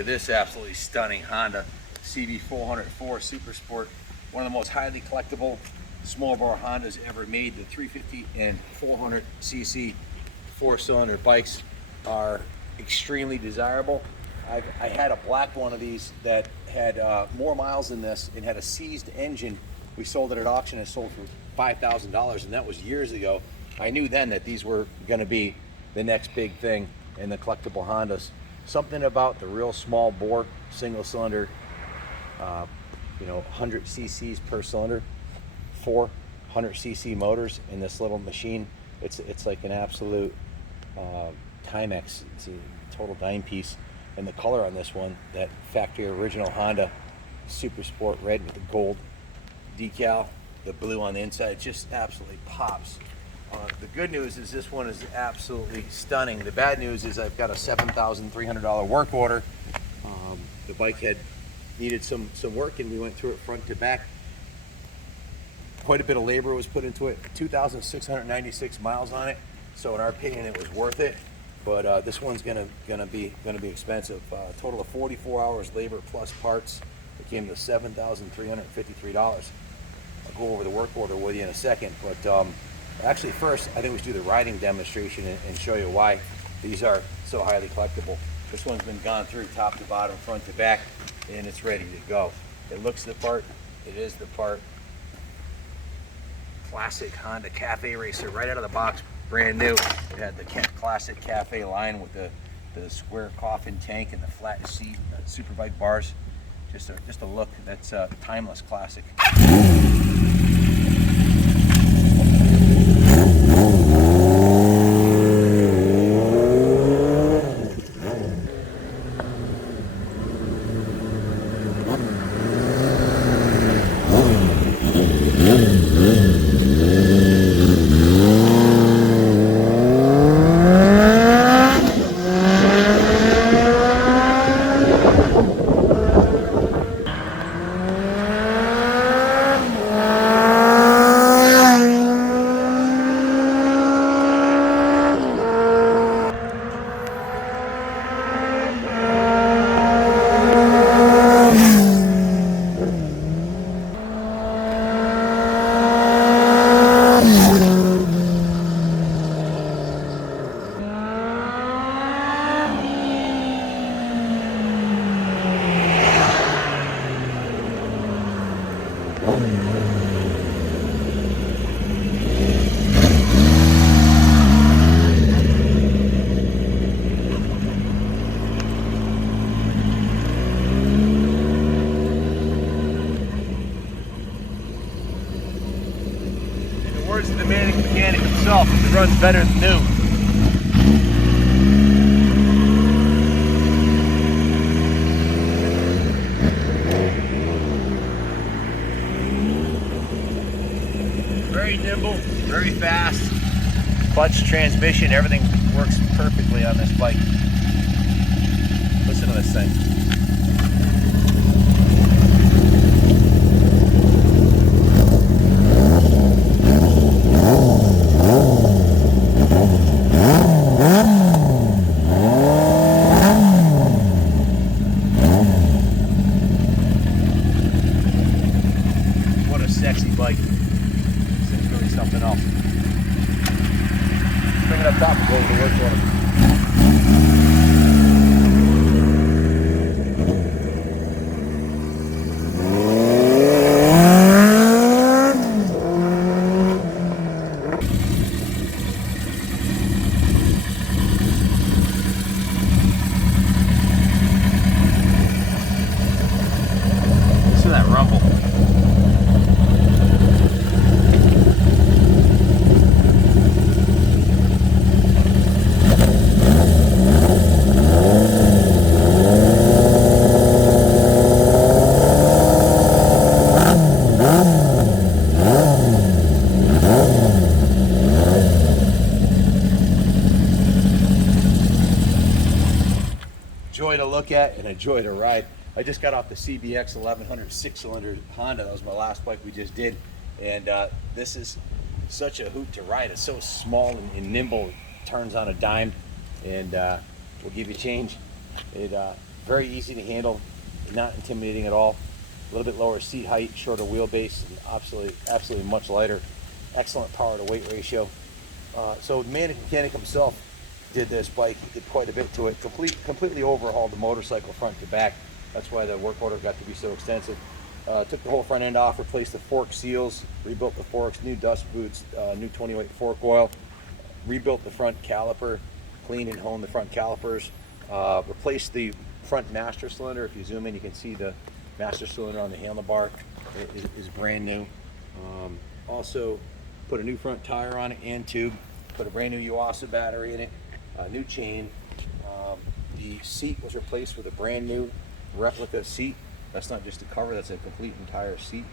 at this absolutely stunning Honda CB400 Super Sport, one of the most highly collectible small bore Hondas ever made. The 350 and 400 cc four-cylinder bikes are extremely desirable. I had a black one of these that had more miles than this and had a seized engine. We sold it at auction and sold for $5,000, and that was years ago. I knew then that these were going to be the next big thing in the collectible Hondas. Something about the real small bore single cylinder, 100 cc's per cylinder, 400 cc motors in this little machine. It's like an absolute Timex. It's a total dime piece. And the color on this one, that factory original Honda Super Sport red with the gold decal, the blue on the inside, it just absolutely pops. The good news is this one is absolutely stunning. The bad news is I've got a $7,300 work order. The bike had needed some work, and we went through it front to back. Quite a bit of labor was put into it. 2,696 miles on it. So in our opinion, it was worth it. But this one's gonna be expensive. A total of 44 hours labor plus parts. It came to $7,353. I'll go over the work order with you in a second. But actually, first, I think we should do the riding demonstration and show you why these are so highly collectible. This one's been gone through top to bottom, front to back, and it's ready to go. It looks the part. It is the part. Classic Honda Cafe Racer, right out of the box, brand new. It had the classic Cafe line with the square coffin tank and the flat seat, Superbike bars. Just a look. That's a timeless classic. Words of the mechanic himself, it runs better than new. Very nimble, very fast. Clutch, transmission, everything works perfectly on this bike. Listen to this thing. What a sexy bike. This thing's really something else. Bring it up top and go over the work order. Listen to that rumble. Joy to look at and a joy to ride. I just got off the CBX 1100 6-cylinder Honda. That was my last bike we just did, and this is such a hoot to ride. It's so small and nimble, turns on a dime, and will give you change. It Very easy to handle, not intimidating at all. A little bit lower seat height, shorter wheelbase, and absolutely much lighter. Excellent power to weight ratio. So the mechanic himself did this bike. He did quite a bit to it. Completely overhauled the motorcycle front to back. That's why the work order got to be so extensive. Took the whole front end off, replaced the fork seals, rebuilt the forks, new dust boots, new 20-weight fork oil, rebuilt the front caliper, cleaned and honed the front calipers, replaced the front master cylinder. If you zoom in, you can see the master cylinder on the handlebar is brand new. Also put a new front tire on it and tube, put a brand new Yuasa battery in it, new chain. The seat was replaced with a brand new replica seat. That's not just a cover, that's a complete entire seat.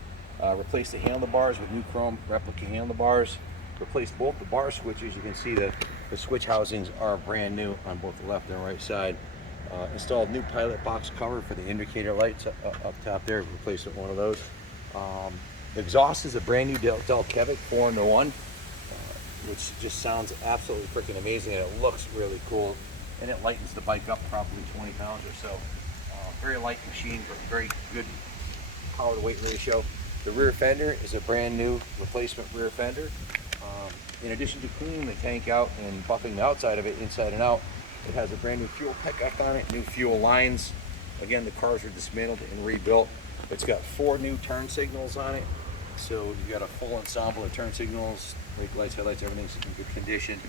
Replaced the handlebars with new chrome replica handlebars. Replaced both the bar switches. You can see the switch housings are brand new on both the left and right side. Installed new pilot box cover for the indicator lights up top there. Replaced with one of those. The exhaust is a brand new DELKEVIC 4-in-1, which just sounds absolutely freaking amazing, and it looks really cool. And it lightens the bike up probably 20 pounds or so. Very light machine, but very good power to weight ratio. The rear fender is a brand new replacement rear fender. In addition to cleaning the tank out and buffing the outside of it inside and out, it has a brand new fuel pickup on it, new fuel lines. Again, the cars are dismantled and rebuilt. It's got 4 new turn signals on it, so you've got a full ensemble of turn signals, brake lights, headlights, everything's in good condition.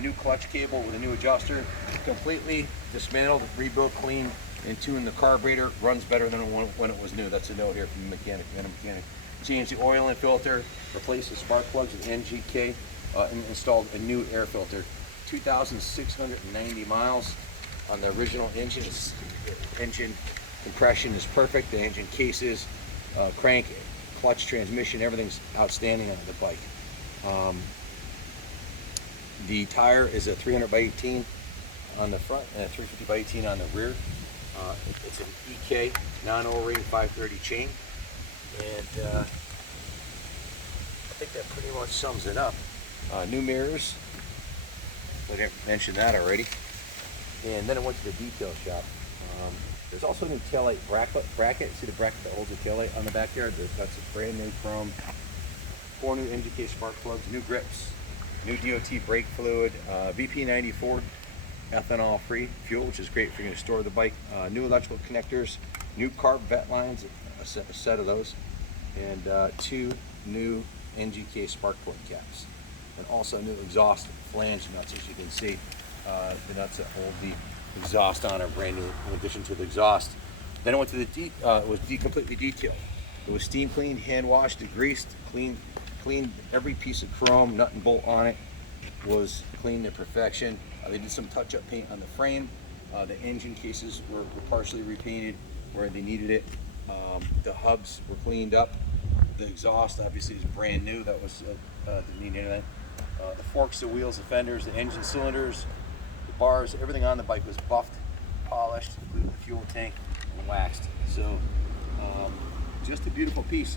New clutch cable with a new adjuster, completely dismantled, rebuilt, clean, and tuned. The carburetor runs better than when it was new. That's a note here from the mechanic. Changed the oil and filter, replaced the spark plugs with NGK, and installed a new air filter. 2,690 miles on the original engine. Engine compression is perfect. The engine cases, crank, clutch, transmission, everything's outstanding on the bike. The tire is a 300 by 18 on the front and a 350 by 18 on the rear. It's an EK non-O-ring 530 chain, and I think that pretty much sums it up. New mirrors, I didn't mention that already. And then I went to the detail shop. There's also a new taillight bracket. See the bracket that holds the taillight on the backyard? That's a brand new chrome. 4 new NGK spark plugs, new grips, new DOT brake fluid, VP94 ethanol free fuel, which is great if you're going to store the bike. New electrical connectors, new carb vet lines, a set of those, and 2 new NGK spark plug caps, and also new exhaust flange nuts. As you can see, the nuts that hold the exhaust on are brand new in addition to the exhaust. Then I went to the it was completely detailed. It was steam cleaned, hand washed, degreased, cleaned every piece of chrome, nut and bolt on it was cleaned to perfection. They did some touch-up paint on the frame. The engine cases were partially repainted where they needed it. The hubs were cleaned up. The exhaust obviously is brand new. That was didn't need anything. The forks, the wheels, the fenders, the engine cylinders, the bars, everything on the bike was buffed, polished, including the fuel tank, and waxed. So just a beautiful piece.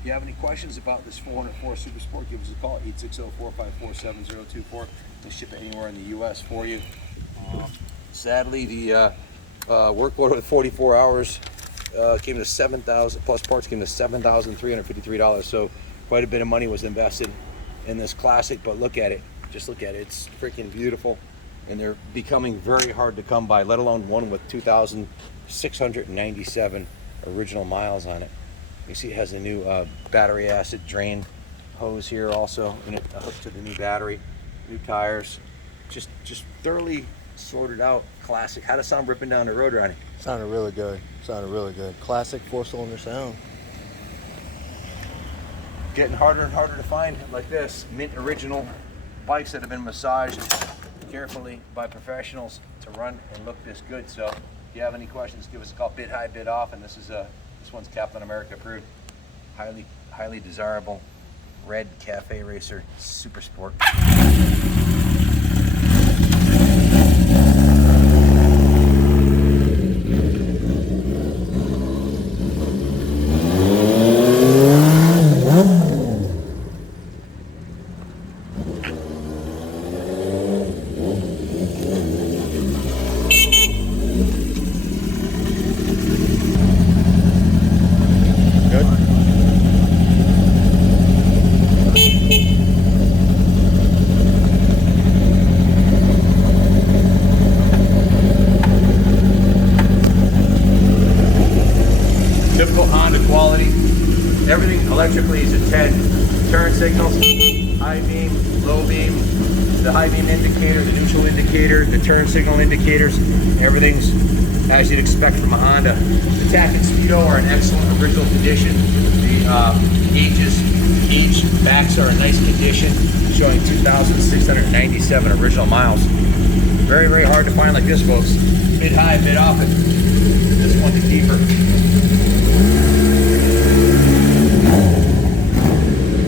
If you have any questions about this 404 Super Sport, give us a call, 860-454-7024. We'll ship it anywhere in the U.S. for you. Sadly, the work order with 44 hours came to $7,000, plus parts came to $7,353. So quite a bit of money was invested in this classic, but look at it. Just look at it. It's freaking beautiful. And they're becoming very hard to come by, let alone one with 2,697 original miles on it. You see it has a new battery acid drain hose here also, and it hooked to the new battery, new tires. Just thoroughly sorted out classic. How'd it sound ripping down the road, Ronnie? Sounded really good. Sounded really good. Classic 4-cylinder sound. Getting harder and harder to find like this. Mint original bikes that have been massaged carefully by professionals to run and look this good. So if you have any questions, give us a call. Bid high, bid off, and this one's Captain America approved. Highly desirable red cafe racer Super Sport. Everything electrically is a 10. Turn signals, high beam, low beam, the high beam indicator, the neutral indicator, the turn signal indicators, everything's as you'd expect from a Honda. The tach and speedo are in excellent original condition. The gauge backs are in nice condition, showing 2,697 original miles. Very, very hard to find like this, folks. Bit high, bit often. This one's deeper.